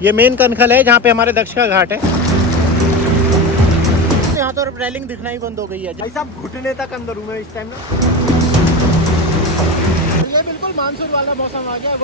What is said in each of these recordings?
ये मेन कनखल है जहाँ पे हमारे दक्ष का घाट है। यहाँ तो रेलिंग दिखना ही बंद हो गई है भाई साहब, घुटने तक अंदर हूँ मैं इस टाइम ना। ये बिल्कुल मानसून वाला मौसम आ गया।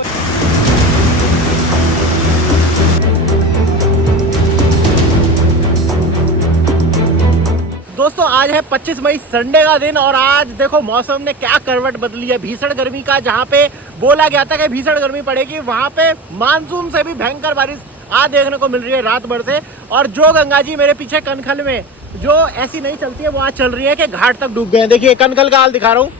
दोस्तों आज है 25 मई, संडे का दिन, और आज देखो मौसम ने क्या करवट बदली है। भीषण गर्मी का जहाँ पे बोला गया था कि भीषण गर्मी पड़ेगी, वहाँ पे मानसून से भी भयंकर बारिश आज देखने को मिल रही है रात भर से। और जो गंगा जी मेरे पीछे कनखल में जो ऐसी नहीं चलती है वो आज चल रही है कि घाट तक डूब गए हैं। देखिए कनखल का हाल दिखा रहा हूँ,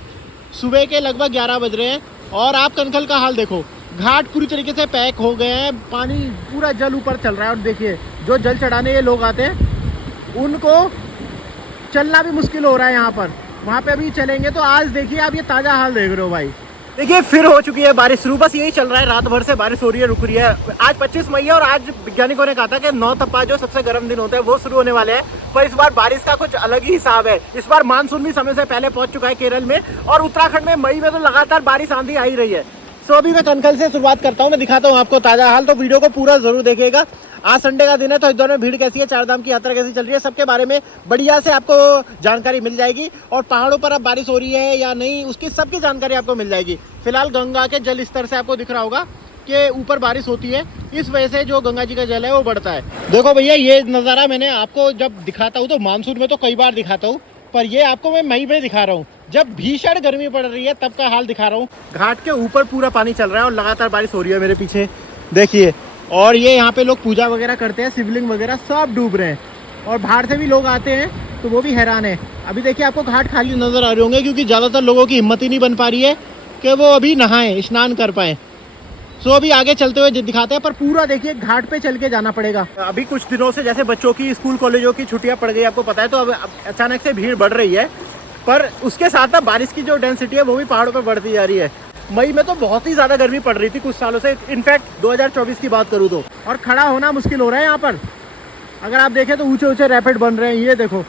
सुबह के लगभग 11 बज रहे हैं और आप कनखल का हाल देखो, घाट पूरी तरीके से पैक हो गए हैं, पानी पूरा जल ऊपर चल रहा है। और देखिए जो जल चढ़ाने ये लोग आते हैं उनको चलना भी मुश्किल हो रहा है यहाँ पर, वहाँ पे अभी चलेंगे तो आज देखिए आप ये ताज़ा हाल देख रहे हो भाई। देखिए फिर हो चुकी है बारिश शुरू, बस यही चल रहा है, रात भर से बारिश हो रही है रुक रही है। आज 25 मई है और आज वैज्ञानिकों ने कहा था कि 9 तपा जो सबसे गर्म दिन होते हैं वो शुरू होने वाले हैं। पर इस बार बारिश का कुछ अलग ही हिसाब है, इस बार मानसून भी समय से पहले पहुंच चुका है केरल में, और उत्तराखंड में मई में तो लगातार बारिश आंधी आ ही रही है। तो अभी मैं कनखल से शुरुआत करता हूँ, मैं दिखाता हूँ आपको ताज़ा हाल, तो वीडियो को पूरा जरूर देखिएगा। आज संडे का दिन है तो इस दौरान भीड़ कैसी है, चारधाम की यात्रा कैसी चल रही है, सबके बारे में बढ़िया से आपको जानकारी मिल जाएगी। और पहाड़ों पर अब बारिश हो रही है या नहीं उसकी सबकी जानकारी आपको मिल जाएगी। फिलहाल गंगा के जल स्तर से आपको दिख रहा होगा कि ऊपर बारिश होती है, इस वजह से जो गंगा जी का जल है वो बढ़ता है। देखो भैया ये नज़ारा मैंने आपको जब दिखाता हूँ तो मानसून में तो कई बार दिखाता हूँ, पर ये आपको मैं मई में दिखा रहा हूँ जब भीषण गर्मी पड़ रही है तब का हाल दिखा रहा हूँ। घाट के ऊपर पूरा पानी चल रहा है और लगातार बारिश हो रही है मेरे पीछे देखिए। और ये यहाँ पे लोग पूजा वगैरह करते हैं, शिवलिंग वगैरह सब डूब रहे हैं, और बाहर से भी लोग आते हैं तो वो भी हैरान है। अभी देखिए आपको घाट खाली नजर आ रहे होंगे क्योंकि ज़्यादातर लोगों की हिम्मत ही नहीं बन पा रही है कि वो अभी नहाएं, स्नान कर पाएँ। सो अभी आगे चलते हुए दिखाते हैं, पर पूरा देखिए घाट पे चल के जाना पड़ेगा। अभी कुछ दिनों से जैसे बच्चों की स्कूल कॉलेजों की छुट्टियां पड़ गई आपको पता है, तो अब अचानक से भीड़ बढ़ रही है, पर उसके साथ ना बारिश की जो डेंसिटी है वो भी पहाड़ों पर बढ़ती जा रही है। मई में तो बहुत ही ज़्यादा गर्मी पड़ रही थी कुछ सालों से, इनफैक्ट 2024 की बात करूँ तो, और खड़ा होना मुश्किल हो रहा है यहाँ पर। अगर आप देखें तो ऊंचे ऊंचे रैपिड बन रहे हैं, ये देखो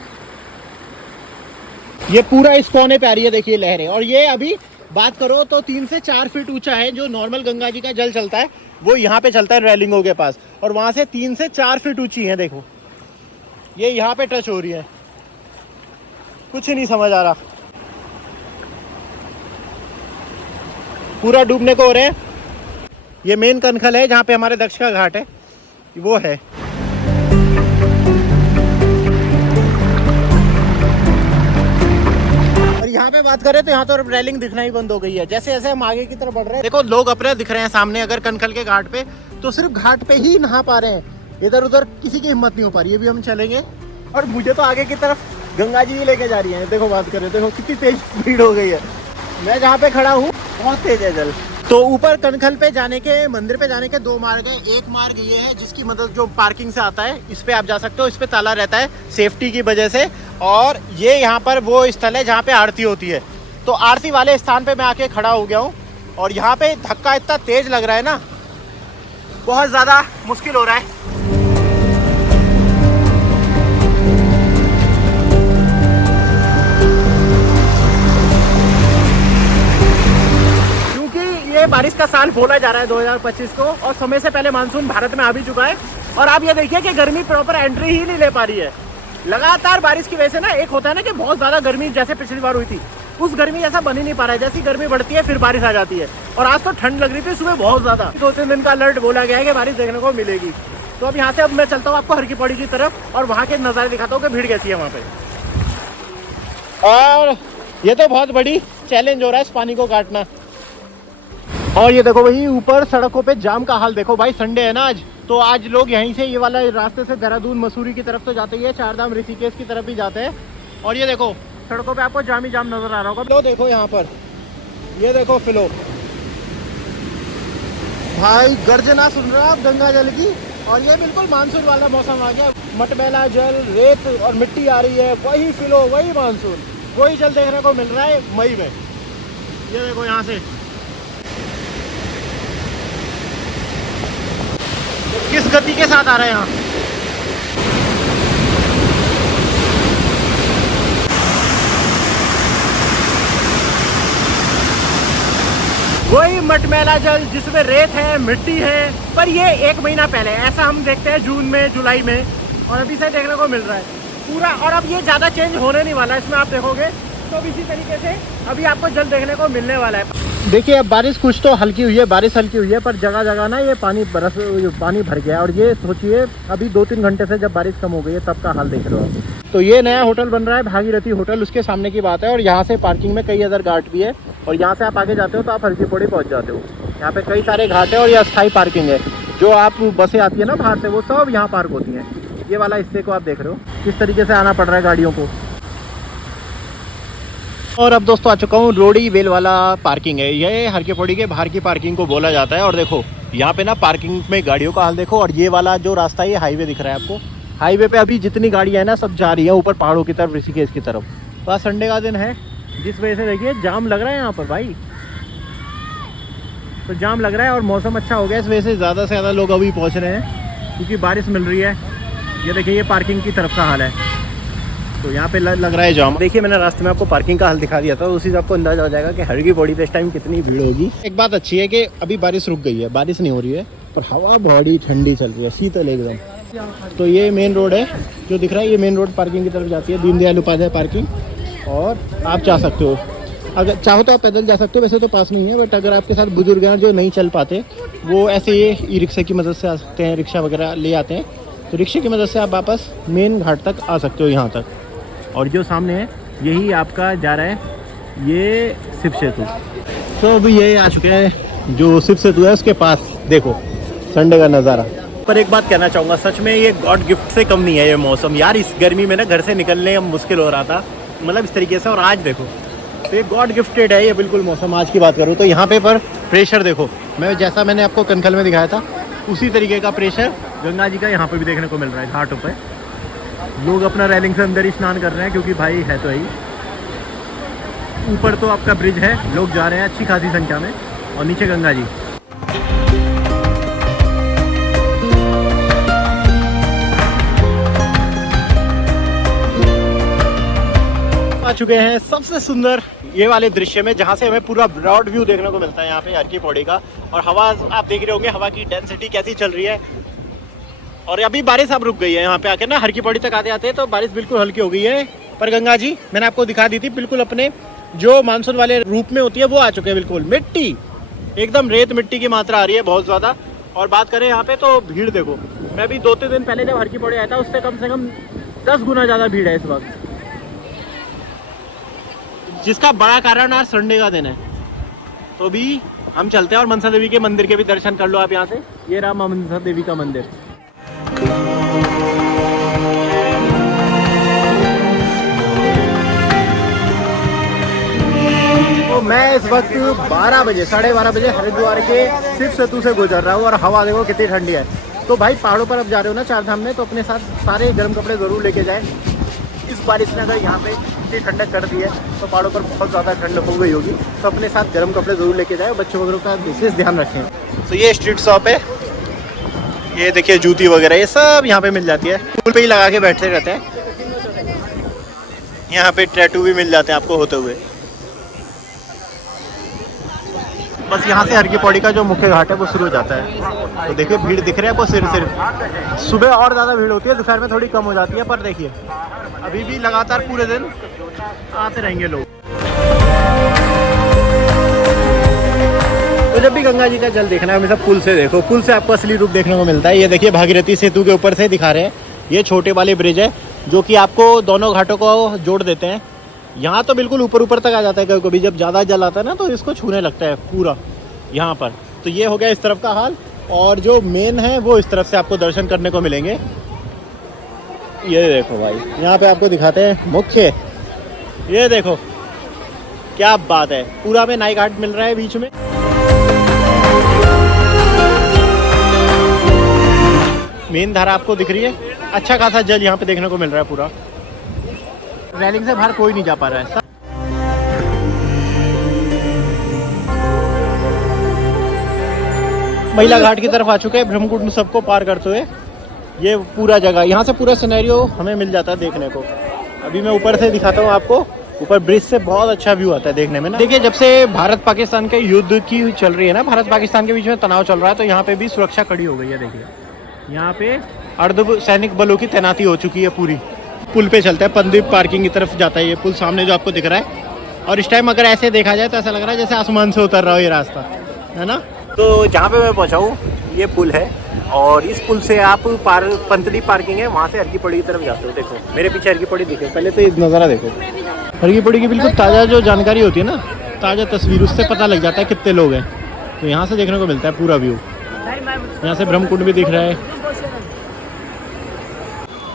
ये पूरा इस कोने पे आ रही है देखिए लहरें। और ये अभी बात करो तो 3 से 4 फीट ऊंचा है, जो नॉर्मल गंगा जी का जल चलता है वो यहाँ पे चलता है रैलिंगों के पास, और वहाँ से 3 से 4 फीट ऊंची है। देखो ये यहाँ पे टच हो रही है, कुछ नहीं समझ आ रहा, पूरा डूबने को हो रहे हैं। ये मेन कनखल है जहाँ पे हमारे दक्ष का घाट है, वो है। और यहाँ पे बात करें तो यहाँ तो रेलिंग दिखना ही बंद हो गई है। जैसे जैसे हम आगे की तरफ बढ़ रहे हैं देखो लोग अपने दिख रहे हैं सामने, अगर कनखल के घाट पे तो सिर्फ घाट पे ही नहा पा रहे हैं, इधर उधर किसी की हिम्मत नहीं हो पा रही है। अभी हम चलेंगे और मुझे तो आगे की तरफ गंगा जी ही लेके जा रही है। देखो बात करें, देखो कितनी तेज स्पीड हो गई है, मैं जहाँ पे खड़ा हूँ बहुत तेज है जल। तो ऊपर कनखल पे जाने के, मंदिर पे जाने के 2 मार्ग है। एक मार्ग ये है जिसकी मदद जो पार्किंग से आता है इस पे आप जा सकते हो, इस पे ताला रहता है सेफ्टी की वजह से। और ये यहाँ पर वो स्थल है जहाँ पे आरती होती है, तो आरती वाले स्थान पे मैं आके खड़ा हो गया हूँ। और यहाँ पे धक्का इतना तेज लग रहा है ना, बहुत ज़्यादा मुश्किल हो रहा है। ये बारिश का साल बोला जा रहा है 2025 को, और समय से पहले मानसून भारत में आ भी चुका है। और आप ये देखिए कि गर्मी प्रॉपर एंट्री ही नहीं ले पा रही है। लगातार बारिश की वजह से ना, एक होता है ना कि बहुत ज़्यादा गर्मी जैसे पिछली बार हुई थी, उस गर्मी जैसा बन ही नहीं पा रहा है। जैसी गर्मी बढ़ती है फिर बारिश आ जाती है, और आज तो ठंड लग रही थी सुबह बहुत ज़्यादा। 2-3 दिन का अलर्ट बोला गया है कि बारिश देखने को मिलेगी। तो अब यहाँ से अब मैं चलता हूँ आपको हर की पौड़ी की तरफ और वहाँ के नज़ारे दिखाता हूँ कि भीड़ कैसी है वहाँ पे। और ये तो बहुत बड़ी चैलेंज हो रहा है इस पानी को काटना। और ये देखो वही ऊपर सड़कों पे जाम का हाल देखो भाई, संडे है ना आज, तो आज लोग यहीं से ये वाला रास्ते से देहरादून मसूरी की तरफ तो जाते ही है, चारधाम ऋषिकेश की तरफ भी जाते हैं। और ये देखो सड़कों पे आपको जाम ही जाम नजर आ रहा होगा। लो देखो यहाँ पर, ये देखो फ्लो भाई, गर्जना सुन रहे हो आप गंगा जल की। और ये बिल्कुल मानसून वाला मौसम आ गया, मटमैला जल, रेत और मिट्टी आ रही है, वही फ्लो, वही मानसून, वही जल देखने को मिल रहा है मई में। ये देखो यहाँ से किस गति के साथ आ रहा है यहाँ। वही मटमैला जल जिसमें रेत है, मिट्टी है। पर ये 1 महीना पहले ऐसा हम देखते हैं जून में, जुलाई में, और अभी से देखने को मिल रहा है पूरा। और अब ये ज़्यादा चेंज होने नहीं वाला, इसमें आप देखोगे तो अब इसी तरीके से अभी आपको जल देखने को मिलने वाला है। देखिए अब बारिश कुछ तो हल्की हुई है, बारिश हल्की हुई है, पर जगह जगह ना ये पानी भर गया है। और ये सोचिए अभी 2-3 घंटे से जब बारिश कम हो गई है तब का हाल देख रहे हो आप। तो ये नया होटल बन रहा है भागीरथी होटल, उसके सामने की बात है। और यहाँ से पार्किंग में कई अदर घाट भी है, और यहाँ से आप आगे जाते हो तो आप हरकी पौड़ी पहुँच जाते हो। यहाँ पे कई सारे घाट है और ये अस्थायी पार्किंग है। जो आप बसें आती है ना बाहर से, वो सब यहाँ पार्क होती हैं। ये वाला हिस्से को आप देख रहे हो किस तरीके से आना पड़ रहा है गाड़ियों को। और अब दोस्तों आ चुका हूँ रोड़ी वेल वाला पार्किंग है। ये हरकी पौड़ी के बाहर की पार्किंग को बोला जाता है। और देखो यहाँ पे ना पार्किंग में गाड़ियों का हाल देखो। और ये वाला जो रास्ता है ये हाईवे दिख रहा है आपको। हाईवे पे अभी जितनी गाड़ियाँ हैं ना सब जा रही है ऊपर पहाड़ों की तरफ, ऋषिकेश की तरफ। तो आज संडे का दिन है जिस वजह से देखिए जाम लग रहा है यहाँ पर भाई। तो जाम लग रहा है और मौसम अच्छा हो गया, इस वजह से ज़्यादा से ज़्यादा लोग अभी पहुँच रहे हैं क्योंकि बारिश मिल रही है। ये देखिए ये पार्किंग की तरफ का हाल है। तो यहाँ पे लग रहा है जाम। देखिए मैंने रास्ते में आपको पार्किंग का हाल दिखा दिया था, उसी से आपको अंदाजा हो जाएगा कि हरकी पौड़ी पे इस टाइम कितनी भीड़ होगी। एक बात अच्छी है कि अभी बारिश रुक गई है, बारिश नहीं हो रही है, पर हवा बड़ी ठंडी चल रही है, शीतल एकदम। तो ये मेन रोड है जो दिख रहा है, ये मेन रोड पार्किंग की तरफ जाती है, दीनदयाल उपाध्याय पार्किंग। और आप जा सकते हो, अगर चाहो तो आप पैदल जा सकते हो, वैसे तो पास नहीं है, बट अगर आपके साथ बुजुर्ग हैं जो नहीं चल पाते वो ऐसे ये ई रिक्शा की मदद से आ सकते हैं, रिक्शा वगैरह ले आते हैं। तो रिक्शे की मदद से आप वापस मेन घाट तक आ सकते हो यहाँ तक। और जो सामने है यही आपका जा रहा है ये शिव सेतु। तो अभी ये आ चुके हैं जो शिव सेतु है उसके पास। देखो संडे का नज़ारा। पर एक बात कहना चाहूँगा, सच में ये गॉड गिफ्ट से कम नहीं है ये मौसम यार। इस गर्मी में ना घर से निकलने मुश्किल हो रहा था, मतलब इस तरीके से। और आज देखो तो ये गॉड गिफ्टेड है ये बिल्कुल मौसम। आज की बात करूँ तो यहाँ पे पर प्रेशर देखो, मैंने आपको कनखल में दिखाया था उसी तरीके का प्रेशर गंगा जी का यहाँ पे भी देखने को मिल रहा है। घाटों पे लोग अपना रेलिंग से अंदर ही स्नान कर रहे हैं क्योंकि भाई है तो ही। ऊपर तो आपका ब्रिज है, लोग जा रहे हैं अच्छी खासी संख्या में, और नीचे गंगा जी। आ चुके हैं सबसे सुंदर ये वाले दृश्य में, जहाँ से हमें पूरा ब्रॉड व्यू देखने को मिलता है यहाँ पे हरकी पौड़ी का। और हवा आप देख रहे होंगे, हवा की डेंसिटी कैसी चल रही है। और अभी बारिश अब रुक गई है यहाँ पे आके ना, हरकी पौड़ी तक आते आते तो बारिश बिल्कुल हल्की हो गई है। पर गंगा जी मैंने आपको दिखा दी थी बिल्कुल अपने जो मानसून वाले रूप में होती है वो आ चुके हैं बिल्कुल। मिट्टी एकदम रेत मिट्टी की मात्रा आ रही है बहुत ज़्यादा। और बात करें यहाँ पे तो भीड़ देखो, मैं अभी 2-3 दिन पहले जब हरकी पौड़ी आया था उससे कम से कम 10 गुना ज़्यादा भीड़ है इस वक्त, जिसका बड़ा कारण आज संडे का दिन है। तो अभी हम चलते हैं और मनसा देवी के मंदिर के भी दर्शन कर लो आप यहाँ से। ये रहा मनसा देवी का मंदिर। तो मैं इस वक्त 12 बजे 12:30 बजे हरिद्वार के शिव सेतु से गुजर रहा हूँ और हवा देखो कितनी ठंडी है। तो भाई पहाड़ों पर अब जा रहे हो ना 4 धाम में, तो अपने साथ सारे गर्म कपड़े ज़रूर लेके जाएं। इस बारिश ने अगर यहाँ पे इतनी ठंडक कर दी है तो पहाड़ों पर बहुत ज़्यादा ठंड हो गई होगी, तो अपने साथ गर्म कपड़े ज़रूर लेके जाएं। बच्चों वगैरह का विशेष ध्यान रखें। तो ये स्ट्रीट शॉप है, ये देखिए जूती वगैरह ये सब यहाँ पे मिल जाती है। पुल पे ही लगा के बैठते रहते हैं। यहाँ पे टैटू भी मिल जाते हैं आपको होते हुए। बस यहाँ से हरकी पौड़ी का जो मुख्य घाट है वो शुरू हो जाता है। तो देखिए भीड़ दिख रही है आपको सिर्फ सुबह और ज़्यादा भीड़ होती है, दोपहर में थोड़ी कम हो जाती है। पर देखिए अभी भी लगातार पूरे दिन आते रहेंगे लोग। तो जब भी गंगा जी का जल देखना है हमेशा पुल से देखो, पुल से आपको असली रूप देखने को मिलता है। ये देखिए भागीरथी सेतु के ऊपर से दिखा रहे हैं, ये छोटे वाले ब्रिज है जो कि आपको दोनों घाटों को जोड़ देते हैं। यहाँ तो बिल्कुल ऊपर ऊपर तक आ जाता है, कभी कभी जब ज़्यादा जल आता है ना तो इसको छूने लगता है पूरा यहाँ पर। तो ये हो गया इस तरफ का हाल, और जो मेन है वो इस तरफ से आपको दर्शन करने को मिलेंगे। ये देखो भाई यहाँ पे आपको दिखाते हैं मुख्य, ये देखो क्या बात है, पूरा में नाई घाट मिल रहा है बीच में। मेन धारा आपको दिख रही है, अच्छा खासा जल यहाँ पे देखने को मिल रहा है। पूरा रेलिंग से बाहर कोई नहीं जा पा रहा है। महिला घाट की तरफ आ चुके हैं ब्रह्मकुंड सबको पार करते हुए। ये पूरा जगह यहाँ से पूरा सिनेरियो हमें मिल जाता है देखने को। अभी मैं ऊपर से दिखाता हूँ आपको, ऊपर ब्रिज से बहुत अच्छा व्यू आता है देखने में ना। देखिए जब से भारत पाकिस्तान के युद्ध की चल रही है ना, भारत पाकिस्तान के बीच में तनाव चल रहा है, तो यहाँ पे भी सुरक्षा खड़ी हो गई है। देखिए यहाँ पे अर्ध सैनिक बलों की तैनाती हो चुकी है पूरी। पुल पे चलता है, पंदीप पार्किंग की तरफ जाता है ये पुल, सामने जो आपको दिख रहा है। और इस टाइम अगर ऐसे देखा जाए तो ऐसा लग रहा है जैसे आसमान से उतर रहा हो ये रास्ता, है ना। तो जहाँ पे मैं पहुँचा हूँ ये पुल है, और इस पुल से आप पंतली पार्किंग है, वहाँ से हरकी पौड़ी की तरफ जाते हो। देखो मेरे पीछे हरकी पौड़ी दिखे, पहले तो इस नज़ारा देखो। हरकी पौड़ी की बिल्कुल ताज़ा जो जानकारी होती है ना, ताज़ा तस्वीर, उससे पता लग जाता है कितने लोग हैं। तो यहाँ से देखने को मिलता है पूरा व्यू। यहाँ से ब्रह्मकुंड भी दिख रहा है।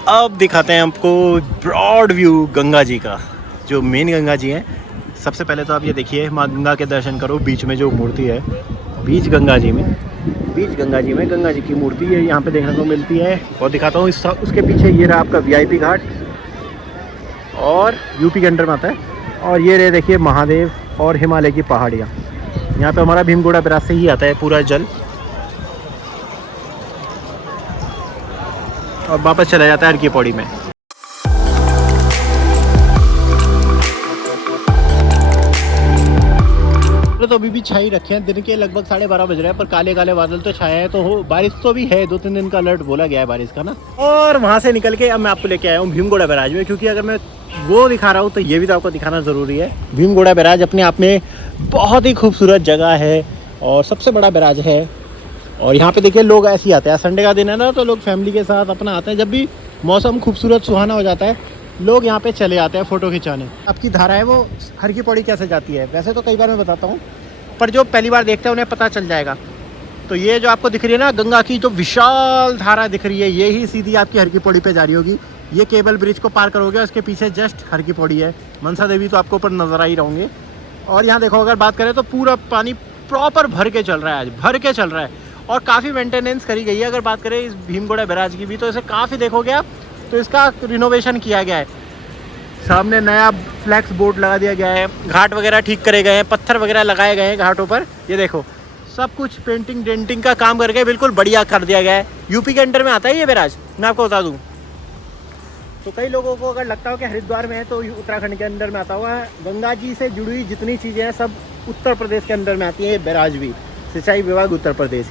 अब दिखाते हैं आपको ब्रॉड व्यू गंगा जी का, जो मेन गंगा जी हैं। सबसे पहले तो आप ये देखिए, माँ गंगा के दर्शन करो। बीच में जो मूर्ति है, बीच गंगा जी में गंगा जी की मूर्ति है, यहाँ पे देखने को मिलती है। और दिखाता हूँ उसके पीछे ये रहा आपका VIP घाट, और यूपी के अंडर में आता है। और ये रहे देखिए महादेव और हिमालय की पहाड़ियाँ। यहाँ पे हमारा भीमगोड़ा बैराज से ही आता है पूरा जल, और वापस चला जाता है हरकी पौड़ी में। तो अभी भी छाई रखे हैं, दिन के लगभग 12:30 बज रहे हैं, पर काले काले बादल तो छाए हैं। तो हो बारिश तो भी है, 2-3 दिन का अलर्ट बोला गया है बारिश का ना। और वहाँ से निकल के अब मैं आपको लेके आया हूँ भीमगोड़ा बैराज में, क्योंकि अगर मैं वो दिखा रहा हूँ तो ये भी तो आपको दिखाना ज़रूरी है। भीमगोड़ा बैराज अपने आप में बहुत ही खूबसूरत जगह है और सबसे बड़ा बैराज है। और यहाँ पे देखिए लोग ऐसे ही आते हैं, संडे का दिन है ना, तो लोग फैमिली के साथ अपना आते हैं। जब भी मौसम खूबसूरत सुहाना हो जाता है, लोग यहाँ पे चले आते हैं फ़ोटो खिंचाने। आपकी धारा है वो हरकी पौड़ी कैसे जाती है, वैसे तो कई बार मैं बताता हूँ, पर जो पहली बार देखते हैं उन्हें पता चल जाएगा। तो ये जो आपको दिख रही है ना गंगा की जो विशाल धारा दिख रही है, ये ही सीधी आपकी हरकी पौड़ी पे जा रही होगी। ये केबल ब्रिज को पार करोगे, उसके पीछे जस्ट हरकी पौड़ी है। मनसा देवी तो आपको ऊपर नजर आ ही रहेंगे। और यहाँ देखो, अगर बात करें तो पूरा पानी प्रॉपर भर के चल रहा है, आज भर के चल रहा है। और काफ़ी मेंटेनेंस करी गई है। अगर बात करें इस भीमगोड़ा बैराज की भी, तो इसे काफ़ी देखोगे आप, तो इसका रिनोवेशन किया गया है। सामने नया फ्लैक्स बोर्ड लगा दिया गया है, घाट वगैरह ठीक करे गए हैं, पत्थर वगैरह लगाए गए हैं घाटों पर। ये देखो सब कुछ पेंटिंग डेंटिंग का काम करके बिल्कुल बढ़िया कर दिया गया है। यूपी के अंडर में आता है ये बैराज, मैं आपको बता दूं। तो कई लोगों को अगर लगता हो कि हरिद्वार में है तो उत्तराखंड के अंदर में आता हुआ है। गंगा जी से जुड़ी हुई जितनी चीज़ें हैं सब उत्तर प्रदेश के अंदर में आती है। ये बैराज भी सिंचाई विभाग उत्तर प्रदेश,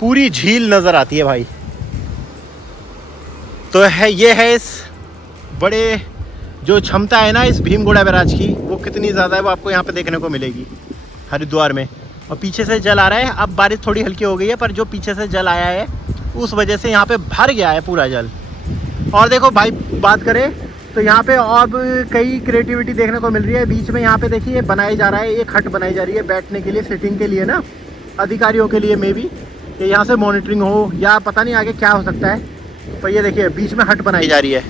पूरी झील नज़र आती है भाई। तो है ये है इस बड़े जो क्षमता है ना इस भीमगोड़ा बैराज की, वो कितनी ज़्यादा है वो आपको यहाँ पे देखने को मिलेगी हरिद्वार में। और पीछे से जल आ रहा है। अब बारिश थोड़ी हल्की हो गई है, पर जो पीछे से जल आया है उस वजह से यहाँ पे भर गया है पूरा जल। और देखो भाई बात करें तो यहाँ पे और कई क्रिएटिविटी देखने को मिल रही है। बीच में यहाँ पे देखिए बनाया जा रहा है, एक हट बनाई जा रही है बैठने के लिए, सिटिंग के लिए ना, अधिकारियों के लिए मे भी, कि यहाँ से मॉनिटरिंग हो या पता नहीं आगे क्या हो सकता है। पर ये देखिए बीच में हट बनाई जा रही है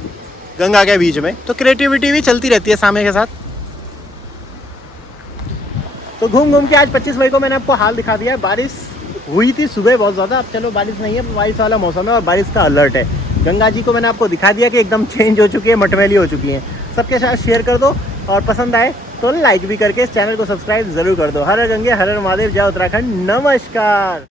गंगा के बीच में। तो क्रिएटिविटी भी चलती रहती है समय के साथ। तो घूम घूम के आज 25 मई को मैंने आपको हाल दिखा दिया है। बारिश हुई थी सुबह बहुत ज़्यादा, अब चलो बारिश नहीं है, बारिश वाला मौसम है और बारिश का अलर्ट है। गंगा जी को मैंने आपको दिखा दिया कि एकदम चेंज हो चुकी है, मटमैली हो चुकी है। सबके साथ शेयर कर दो, और पसंद आए तो लाइक भी करके इस चैनल को सब्सक्राइब ज़रूर कर दो। हर हर गंगे हर हर महादेव, जय उत्तराखंड, नमस्कार।